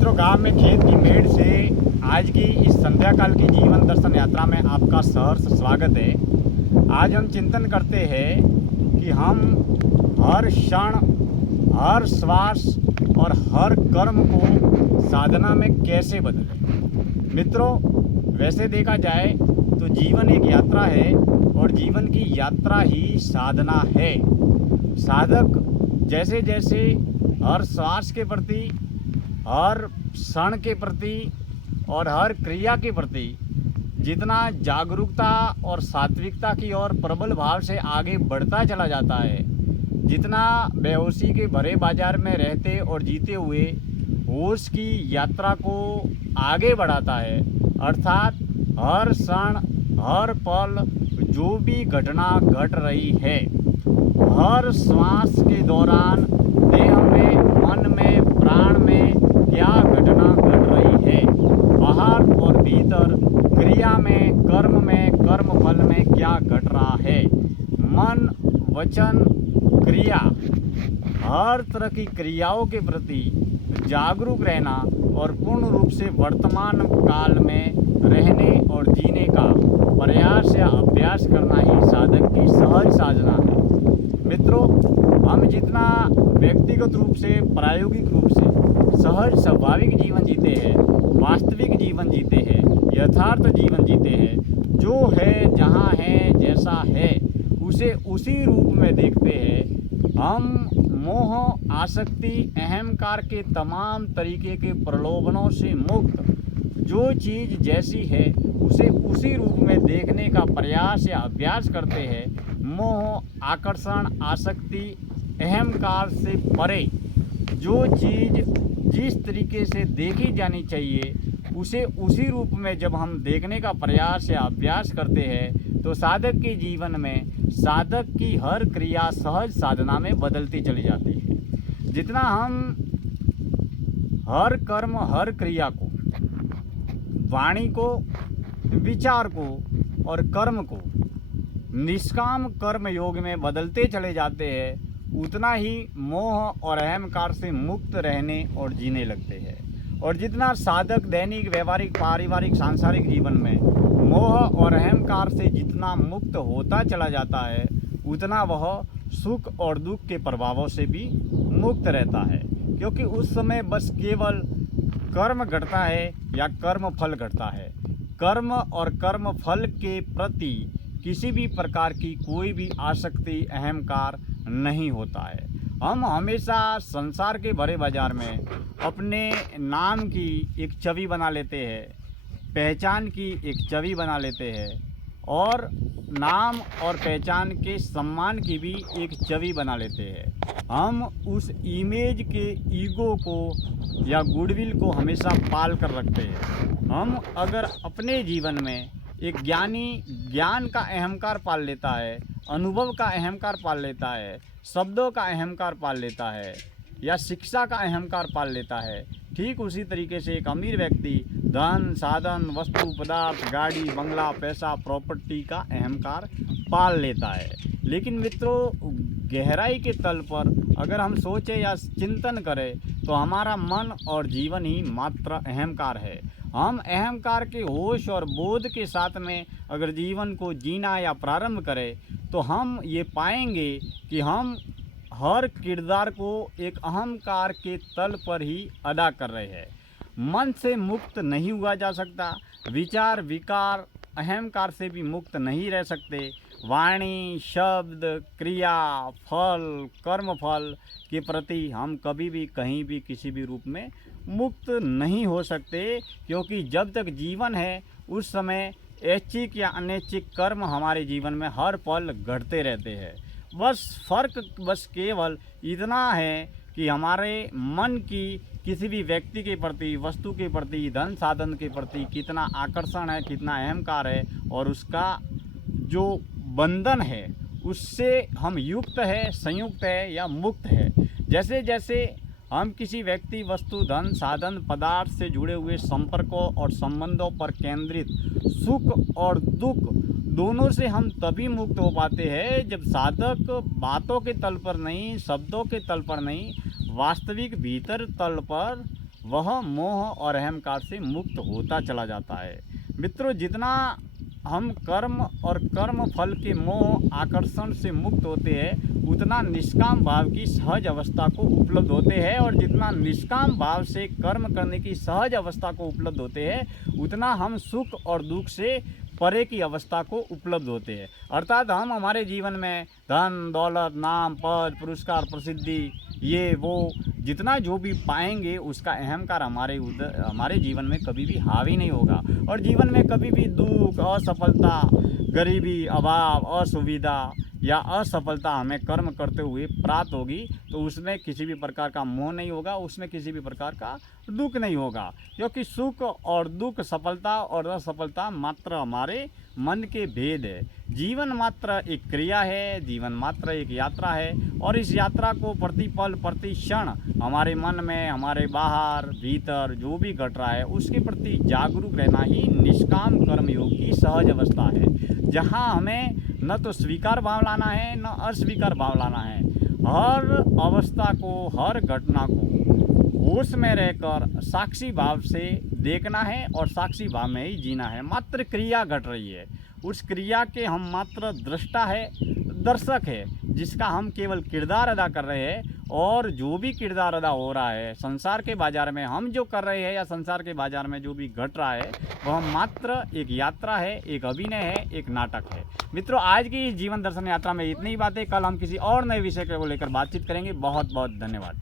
मित्रों, गांव में खेत की मेड़ से आज की इस संध्या काल की जीवन दर्शन यात्रा में आपका सहर्ष स्वागत है। आज हम चिंतन करते हैं कि हम हर क्षण, हर श्वास और हर कर्म को साधना में कैसे बदलें। मित्रों, वैसे देखा जाए तो जीवन एक यात्रा है और जीवन की यात्रा ही साधना है। साधक जैसे जैसे हर श्वास के प्रति, हर क्षण के प्रति और हर क्रिया के प्रति जितना जागरूकता और सात्विकता की ओर प्रबल भाव से आगे बढ़ता चला जाता है, जितना बेहोशी के भरे बाजार में रहते और जीते हुए होश की यात्रा को आगे बढ़ाता है, अर्थात हर क्षण, हर पल जो भी घटना घट रही है, हर श्वास के दौरान देह में, मन में, प्राण में क्या घटना घट रही है, बाहर और भीतर, क्रिया में, कर्म फल में क्या घट रहा है, मन, वचन, क्रिया, हर तरह की क्रियाओं के प्रति जागरूक रहना और पूर्ण रूप से वर्तमान काल में रहने और जीने का प्रयास या अभ्यास करना ही साधक की सहज साधना है। मित्रों, हम जितना व्यक्तिगत रूप से, प्रायोगिक रूप से सहज स्वाभाविक जीवन जीते हैं, वास्तविक जीवन जीते हैं, यथार्थ जीवन जीते हैं, जो है, जहाँ है, जैसा है, उसे उसी रूप में देखते हैं, हम मोह, आसक्ति, अहंकार के तमाम तरीके के प्रलोभनों से मुक्त, जो चीज़ जैसी है उसे उसी रूप में देखने का प्रयास या अभ्यास करते हैं। मोह, आकर्षण, आसक्ति, अहंकार से परे जो चीज़ जिस तरीके से देखी जानी चाहिए उसे उसी रूप में जब हम देखने का प्रयास या अभ्यास करते हैं तो साधक के जीवन में साधक की हर क्रिया सहज साधना में बदलती चली जाती है। जितना हम हर कर्म, हर क्रिया को, वाणी को, विचार को और कर्म को निष्काम कर्म योग में बदलते चले जाते हैं, उतना ही मोह और अहंकार से मुक्त रहने और जीने लगते हैं। और जितना साधक दैनिक, व्यवहारिक, पारिवारिक, सांसारिक जीवन में मोह और अहंकार से जितना मुक्त होता चला जाता है, उतना वह सुख और दुख के प्रभावों से भी मुक्त रहता है, क्योंकि उस समय बस केवल कर्म घटता है या कर्म फल घटता है। कर्म और कर्म फल के प्रति किसी भी प्रकार की कोई भी आसक्ति, अहंकार नहीं होता है। हम हमेशा संसार के भरे बाजार में अपने नाम की एक छवि बना लेते हैं, पहचान की एक छवि बना लेते हैं और नाम और पहचान के सम्मान की भी एक छवि बना लेते हैं। हम उस इमेज के ईगो को या गुडविल को हमेशा पाल कर रखते हैं। हम अगर अपने जीवन में एक ज्ञानी ज्ञान का अहंकार पाल लेता है, अनुभव का अहंकार पाल लेता है, शब्दों का अहंकार पाल लेता है या शिक्षा का अहंकार पाल लेता है, ठीक उसी तरीके से एक अमीर व्यक्ति धन, साधन, वस्तु, पदार्थ, गाड़ी, बंगला, पैसा, प्रॉपर्टी का अहंकार पाल लेता है। लेकिन मित्रों, गहराई के तल पर अगर हम सोचें या चिंतन करें तो हमारा मन और जीवन ही मात्र अहंकार है। हम अहंकार के होश और बोध के साथ में अगर जीवन को जीना या प्रारंभ करें तो हम ये पाएंगे कि हम हर किरदार को एक अहंकार के तल पर ही अदा कर रहे हैं। मन से मुक्त नहीं हुआ जा सकता, विचार, विकार, अहंकार से भी मुक्त नहीं रह सकते। वाणी, शब्द, क्रिया, फल, कर्म फल के प्रति हम कभी भी, कहीं भी, किसी भी रूप में मुक्त नहीं हो सकते, क्योंकि जब तक जीवन है उस समय ऐच्छिक या अनैच्छिक कर्म हमारे जीवन में हर पल घटते रहते हैं। बस फर्क बस केवल इतना है कि हमारे मन की किसी भी व्यक्ति के प्रति, वस्तु के प्रति, धन साधन के प्रति कितना आकर्षण है, कितना अहंकार है और उसका जो बंधन है उससे हम युक्त है, संयुक्त है या मुक्त है। जैसे जैसे हम किसी व्यक्ति, वस्तु, धन, साधन, पदार्थ से जुड़े हुए संपर्कों और संबंधों पर केंद्रित सुख और दुख दोनों से हम तभी मुक्त हो पाते हैं जब साधक बातों के तल पर नहीं, शब्दों के तल पर नहीं, वास्तविक भीतर तल पर वह मोह और अहंकार से मुक्त होता चला जाता है। मित्रों, जितना हम कर्म और कर्म फल के मोह आकर्षण से मुक्त होते हैं, उतना निष्काम भाव की सहज अवस्था को उपलब्ध होते हैं, और जितना निष्काम भाव से कर्म करने की सहज अवस्था को उपलब्ध होते हैं, उतना हम सुख और दुख से परे की अवस्था को उपलब्ध होते हैं। अर्थात हम हमारे जीवन में धन दौलत नाम पद पुरस्कार प्रसिद्धि ये वो जितना जो भी पाएंगे, उसका अहंकार हमारे जीवन में कभी भी हावी नहीं होगा, और जीवन में कभी भी दुख असफलता गरीबी अभाव असुविधा या असफलता हमें कर्म करते हुए प्राप्त होगी, तो उसमें किसी भी प्रकार का मोह नहीं होगा, उसमें किसी भी प्रकार का दुख नहीं होगा, क्योंकि सुख और दुख सफलता और असफलता मात्र हमारे मन के भेद है। जीवन मात्र एक क्रिया है, जीवन मात्र एक यात्रा है, और इस यात्रा को प्रतिपल प्रति क्षण हमारे मन में हमारे बाहर भीतर जो भी घट रहा है उसके प्रति जागरूक रहना ही निष्काम कर्मयोग की सहज अवस्था है, जहाँ हमें न तो स्वीकार भाव लाना है न अस्वीकार भाव लाना है। हर अवस्था को हर घटना को होश में रहकर साक्षी भाव से देखना है और साक्षी भाव में ही जीना है। मात्र क्रिया घट रही है, उस क्रिया के हम मात्र दृष्टा है दर्शक है, जिसका हम केवल किरदार अदा कर रहे हैं, और जो भी किरदार अदा हो रहा है संसार के बाजार में हम जो कर रहे हैं या संसार के बाजार में जो भी घट रहा है वह मात्र एक यात्रा है, एक अभिनय है, एक नाटक है। मित्रों, आज की इस जीवन दर्शन यात्रा में इतनी ही बातें। कल हम किसी और नए विषय को लेकर बातचीत करेंगे। बहुत बहुत धन्यवाद।